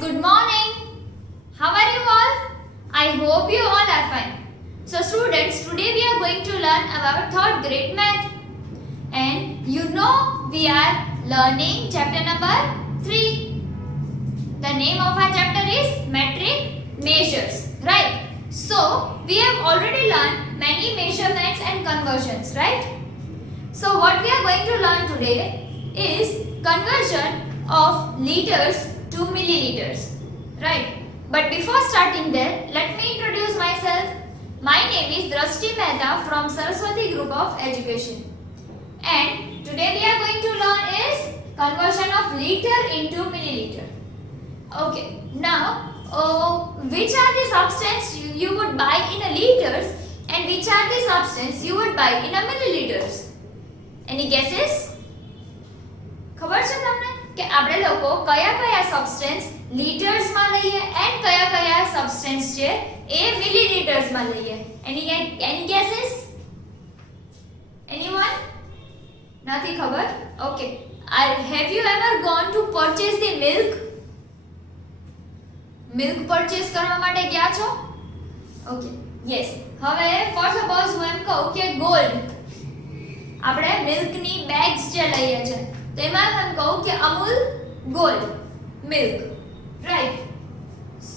good morning. How are you all? I hope you all are fine. So students, today we are going to learn about third grade math. And we are learning chapter number 3. The name of our chapter is metric measures, right? So we have already learned many measurements and conversions, right? So what we are going to learn today is conversion of liters to milliliters, right? But before starting that, let me introduce myself. My name is Drashti Mehta from Saraswati Group of Education. And today we are going to learn is conversion of liter into milliliter. Okay, now which are the substance you would buy in a liters and which are the substance you would buy in a milliliters? Any guesses? ખબર છે તમને કે આપણે લોકો કયા substance litres માં લઈએ and કયા સબસ્ટન્સ છે એ મિલીલીટર્સ માં લઈએ? any guesses? Anyone? નથી ખબર? Okay. Have you ever gone to purchase the milk? Milk purchase કરવા માટે ગયા છો? Okay. Yes. હવે for suppose હું એમ કહું કે gold આપણે મિલ્ક ની બેગ્સ જે લઈએ છે તેમાં હું કહું કે Amul gold milk, right?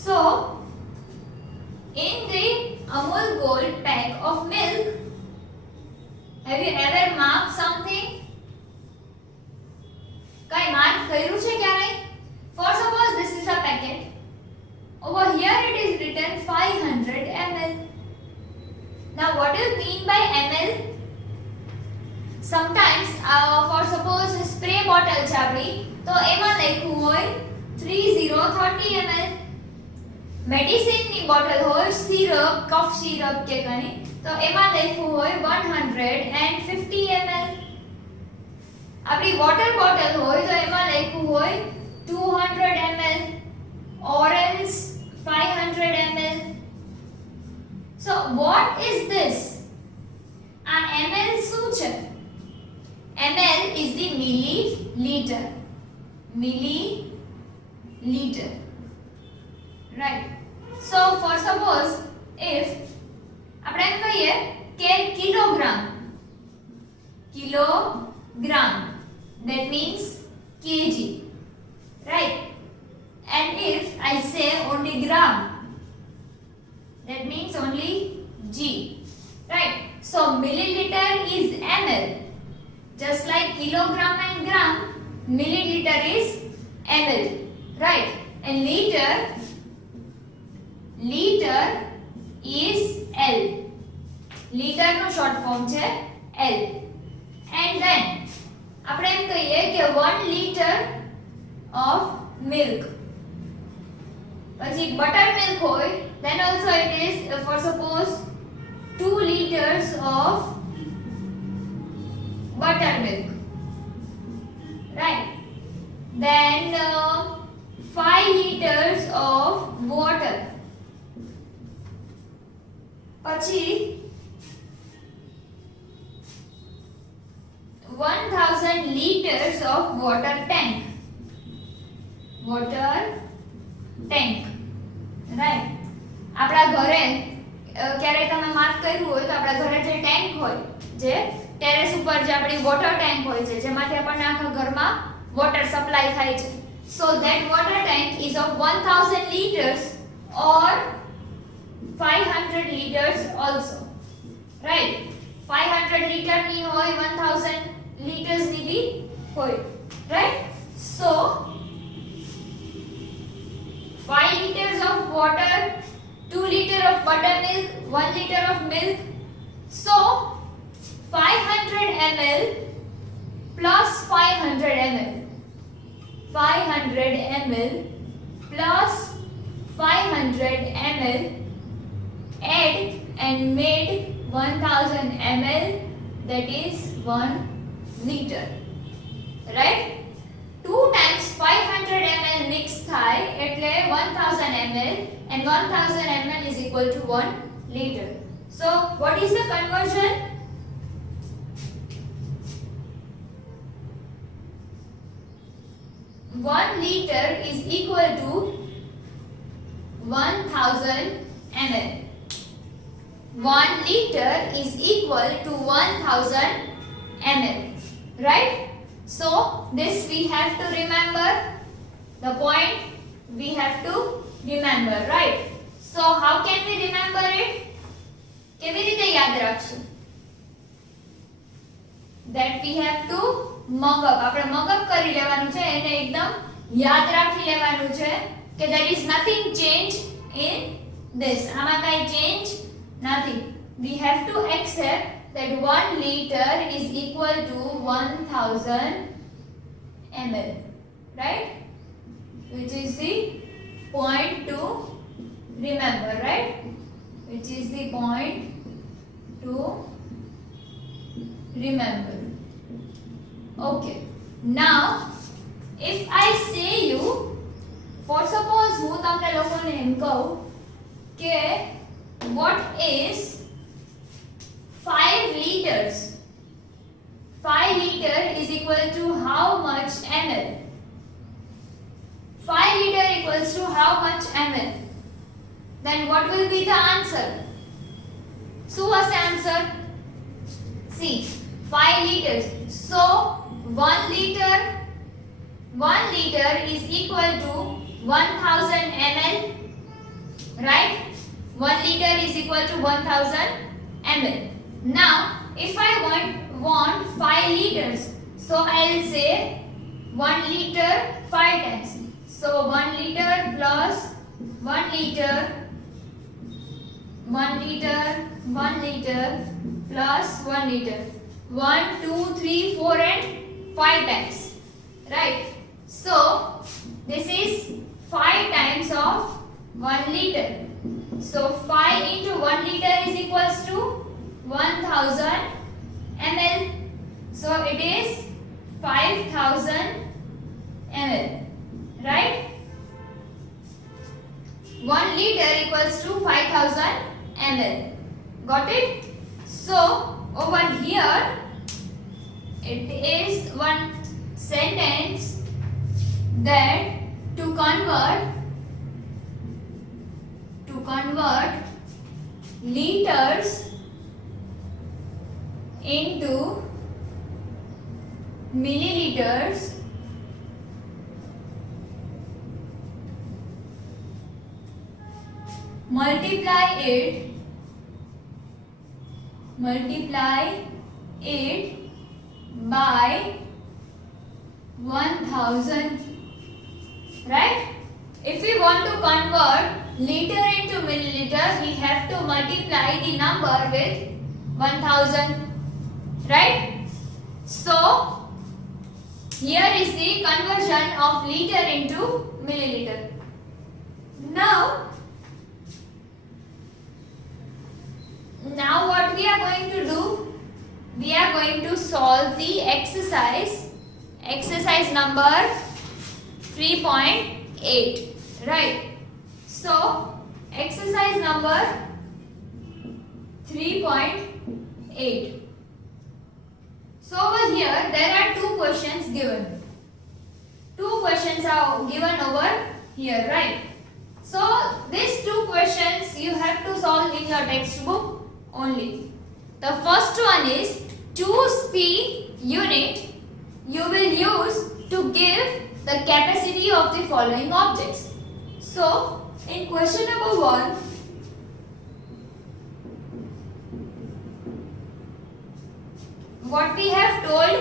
So in the Amul Gold pack of milk, have you ever marked something? કઈ માર્ક કર્યું છે ક્યારે? For suppose this is a packet. Over here it is written 500 ml. Now what do you mean by ml? Sometimes for suppose spray bottle છે આપણી તો એમાં લખ્યું હોય 3030 ml. મેડિસિન ની બોટલ હોય સિરપ કફ સિરપ કે કઈ તો એમાં લખ્યું હોય 150 ml. આપણી વોટર બોટલ હોય તો એમાં લખ્યું હોય 200 ml or else 500 ml. So what is this? આ ml શું છે? ml is the milliliter. Milliliter. Right. So for suppose if આપણે એમ કહીએ કે kilogram, that means kg, right? And if I say only gram, that means only g, right? So milliliter is ml. Just like kilogram and gram, milliliter is ml, right? And liter is L. Liter no short form છે L. And then આપણે એમ કહીએ કે 1 liter of milk. પછી buttermilk હોય then also it is for suppose 2 liters of buttermilk, right? Then 5 liters of water. પછી 1000 liters of water tank, right? આપણા ઘરે ક્યારે તમે માર્ક કર્યું હોય તો આપણા ઘરે જે ટેન્ક હોય જે ટેરેસ ઉપર જે આપણી વોટર ટેન્ક હોય છે જેમાંથી આપણને આખા ઘરમાં વોટર સપ્લાય થાય છે. So that water tank is of 1000 liters or 500 liters also, right? 500 liter ની હોય 1000 liters ની બી હોય, right? So 5 liters of water, 2 liter of buttermilk, 1 liter of milk. So 500 ml plus 500 ml. 500 ml plus 500 ml add and made 1000 ml, that is 1 liter, right? 2 times 500 ml mix થાય એટલે 1000 ml and 1000 ml is equal to 1 liter. So what is the conversion? 1 liter is equal to 1000 ml. 1 liter is equal to 1000 ml, right? So this we have to remember, the point we have to remember, right? So how can we remember it? કેવી રીતે યાદ રાખશું? That we have to mug up. આપણે mug up કરી લેવાનું છે, એને એકદમ યાદ રાખી લેવાનું છે કે there is nothing change in this. આમાં કાઈ change નથી. We have to accept that 1 liter is equal to 1000 ml, right? Which is the point to remember, right? Which is the point to remember. Okay. Now, if I say you, for suppose હું તમને લોકોને એમ કહું કે what is 5 liters? 5 liter is equal to how much ml? 5 liter equals to how much ml? Then what will be the answer? So what's the answer? See, 5 liters. So 1 liter is equal to 1000 ml, right? 1 liter is equal to 1000 ml. Now, if I want 5 liters, so I'll say 1 liter 5 times. So 1 liter plus 1 liter, 1 liter, 1 liter plus 1 liter. 1, 2, 3, 4 and 5 times. Right? So this is 5 times of 1 liter. So 5 into 1 liter is equals to 1000 ml. So it is 5000 ml. Right? 1 liter equals to 5000 ml. Got it? So over here it is one sentence that to convert liters into milliliters, multiply it by 1000, right? If we want to convert liter into milliliter, we have to multiply the number with 1000, right? So here is the conversion of liter into milliliter. Now what we are going to do, we are going to solve the exercise number 3.8, right? So exercise number 3.8. So over here there are two questions given. Two questions are given over here, right? So these two questions you have to solve in your textbook only. The first one is choose the unit you will use to give the capacity of the following objects. So in question number 1, what we have told,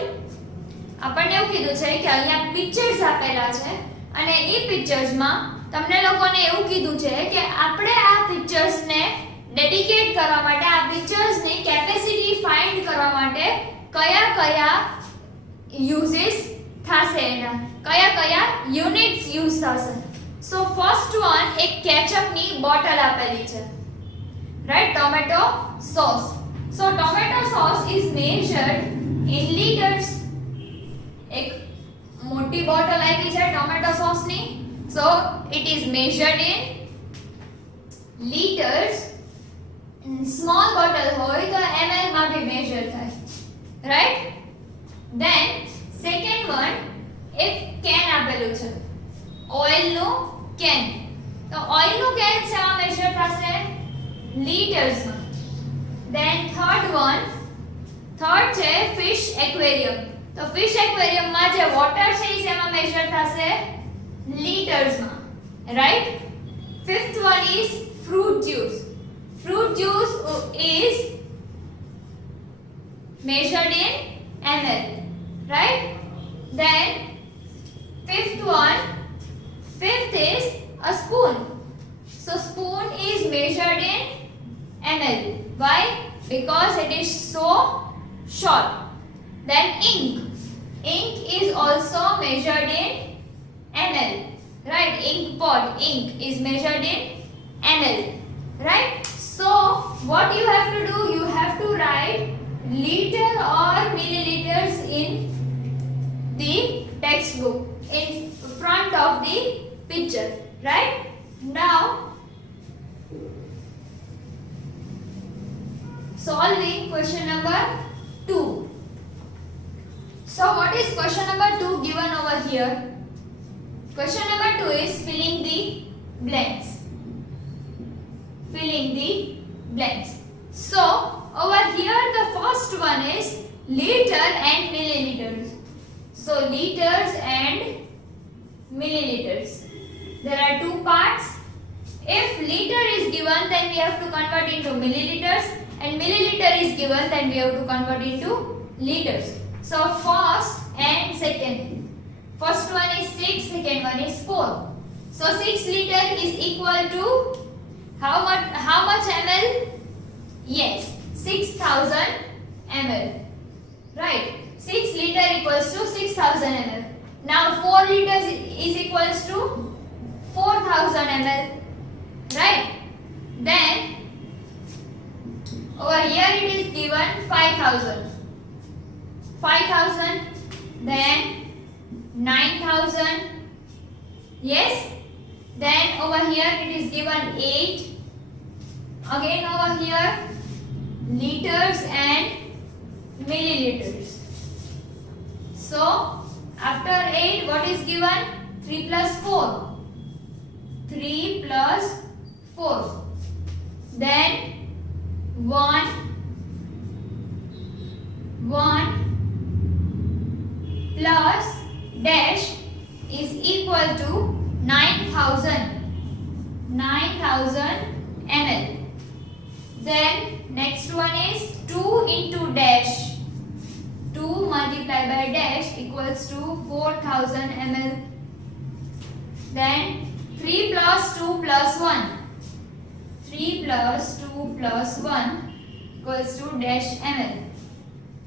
આપણને એવું કીધું છે કે અહીંયા pictures આપેલા છે અને એ પિક્ચર્સમાં તમને લોકોને એવું કીધું છે કે આપણે આ પિક્ચર્સને ડેડિકેટ કરવા માટે, આ પિક્ચર્સની કેપેસિટી ફાઇન્ડ કરવા માટે કયા યુઝેસ થશે, એના કયા યુનિટ્સ યુઝ થશે. સો ફર્સ્ટ વન, એક કેચઅપની બોટલ આપેલી છે, right? Tomato sauce. So tomato sauce is measured in liters. એક મોટી બોટલ આપી છે ટોમેટો સોસની, so it is measured in liters. Small bottle હોય તો ml માં ભી મેઝર થાય, રાઈટ? ધેન સેકન્ડ વન, એક કેન આપેલું છે, ઓઇલ નું કેન. તો ઓઇલ નું કેન શેમાં મેઝર થશે લીટર્સ માં then third છે fish aquarium તો fish aquarium માં જે વોટર છે એ શેમાં મેઝર થશે liters માં right fifth one is fruit juice is measured in ml right then fifth is a spoon so spoon is measured in ml why because it is so short then ink is also measured in ml right ink is measured in ml right so what you have to do you have to write liter or milliliters in the textbook in front of the picture right now solving question number 2 so what is question number 2 given over here question number 2 is filling the blanks so over here the first one is liter and milliliters so liters and milliliters there are two parts if liter is given then we have to convert into milliliters and milliliter is given then we have to convert into liters so first and second first one is 6 second one is 4 so 6 liter is equal to how much ml yes 6000 ml right 6 liter equals to 6000 ml now 4 liters is equals to 4000 ml right then over here it is given 5000 then 9000 yes then over here it is given 8 again over here liters and milliliters so after 8 what is given 3 plus 4 then 1 plus dash is equal to 9000 ml then next one is 2 into dash 2 multiplied by dash equals to 4000 ml then 3 plus 2 plus 1 equals to dash ml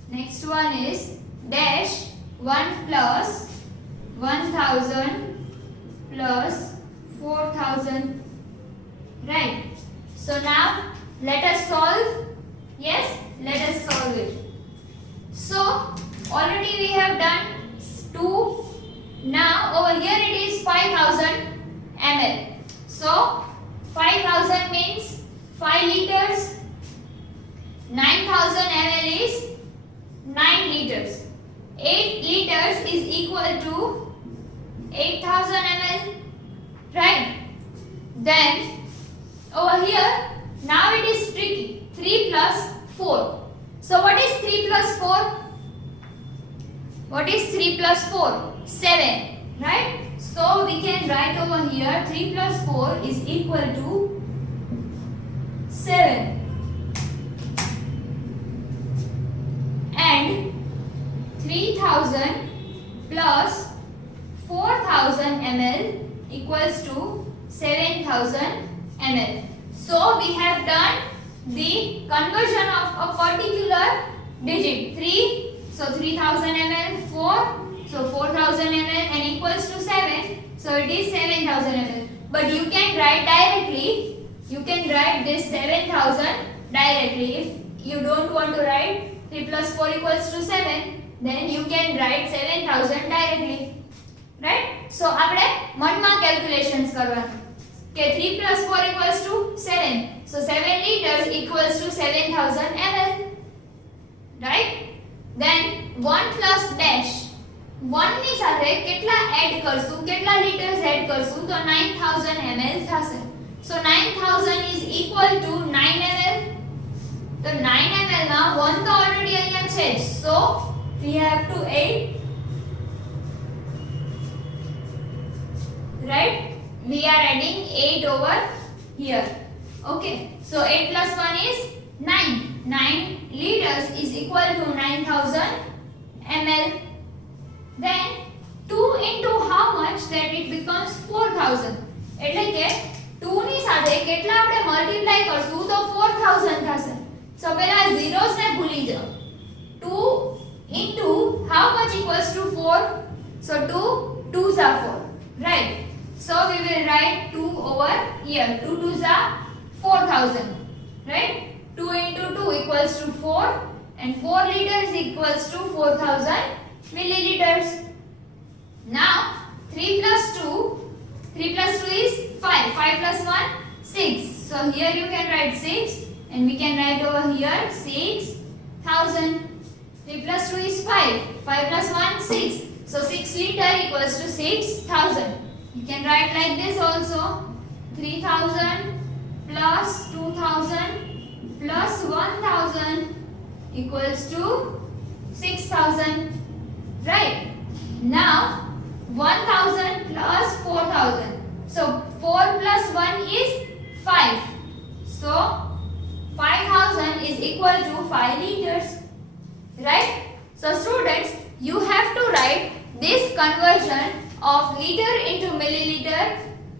next one is dash 1 plus 1000 plus 4000 right so now let us solve yes let us solve it so already we have done 2 now over here it is 5000 ml so 5000 means 5 liters 9000 ml is 9 liters 8 liters is equal to 8000 ml right then over here now it is tricky 3 plus 4 so what is 3 plus 4 7 right so we can write over here 3 plus 4 is equal to 7 and 3000 plus 4000 ml equals to 7000 ml so we have done the conversion of a particular digit 3 so 3000 ml 4 so 4000 ml and equals to 7 so it is 7000 ml but you can write directly you can write this 7000 directly if you don't want to write 3 plus 4 equals to 7 then you can write 7000 directly right so આપણે મનમાં calculations કરવાનું કે 3 plus 4 equals to 7 so 7 liters equals to 7000 ml right then 1 plus dash 1 ની સાથે કેટલા add કરશું, કેટલા litres add કરશું તો 9000 ml થશે. So 9000 is equal to 9 ml. તો 9 ml માં 1 તો ઓલરેડી અહીંયા છે જ. So we have to add, right? We are adding 8 over here. Okay. So 8 plus 1 is 9. 9 liters is equal to 9000 ml. Then 2 into how much, that it becomes 4000. એટલે કે 2 ની સાથે કેટલા આપણે મલ્ટીપ્લાય કરશું તો 4000 થશે. સો પહેલા zeros ને ભૂલી જાઓ. 2 into how much equals to 4? So 2 2s are 4, right? So we will write 2 over here. 2 2s are 4000, right? 2 into 2 equals to 4 and 4 liters equals to 4000 milliliters. Now 3 plus 2 is 5. 5 plus 1 6. So here you can write 6 and we can write over here 6000. 3 plus 2 is 5. 5 plus 1 6. So 6 liter equals to 6000. You can write like this also. 3000 plus 2000 plus 1000 equals to 6000. Right? Now 1000 plus 4000. So 4 plus 1 is 5. So 5000 is equal to 5 liters. Right? So students, you have to write this conversion of liter into milliliter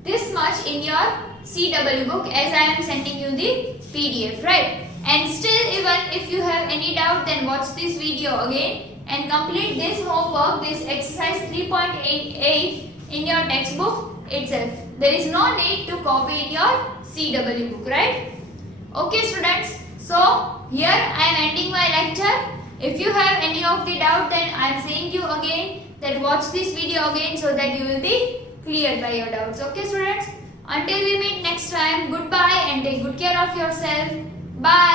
this much in your CW book, as I am sending you the PDF, right? And still, even if you have any doubt, then watch this video again and complete this homework, this exercise 3.88 in your textbook itself. There is no need to copy in your CW book, right? Okay students, so here I am ending my lecture. If you have any of the doubt, then I am saying you again that watch this video again so that you will be cleared by your doubts. Okay students, until we meet next time, goodbye and take good care of yourself. Bye.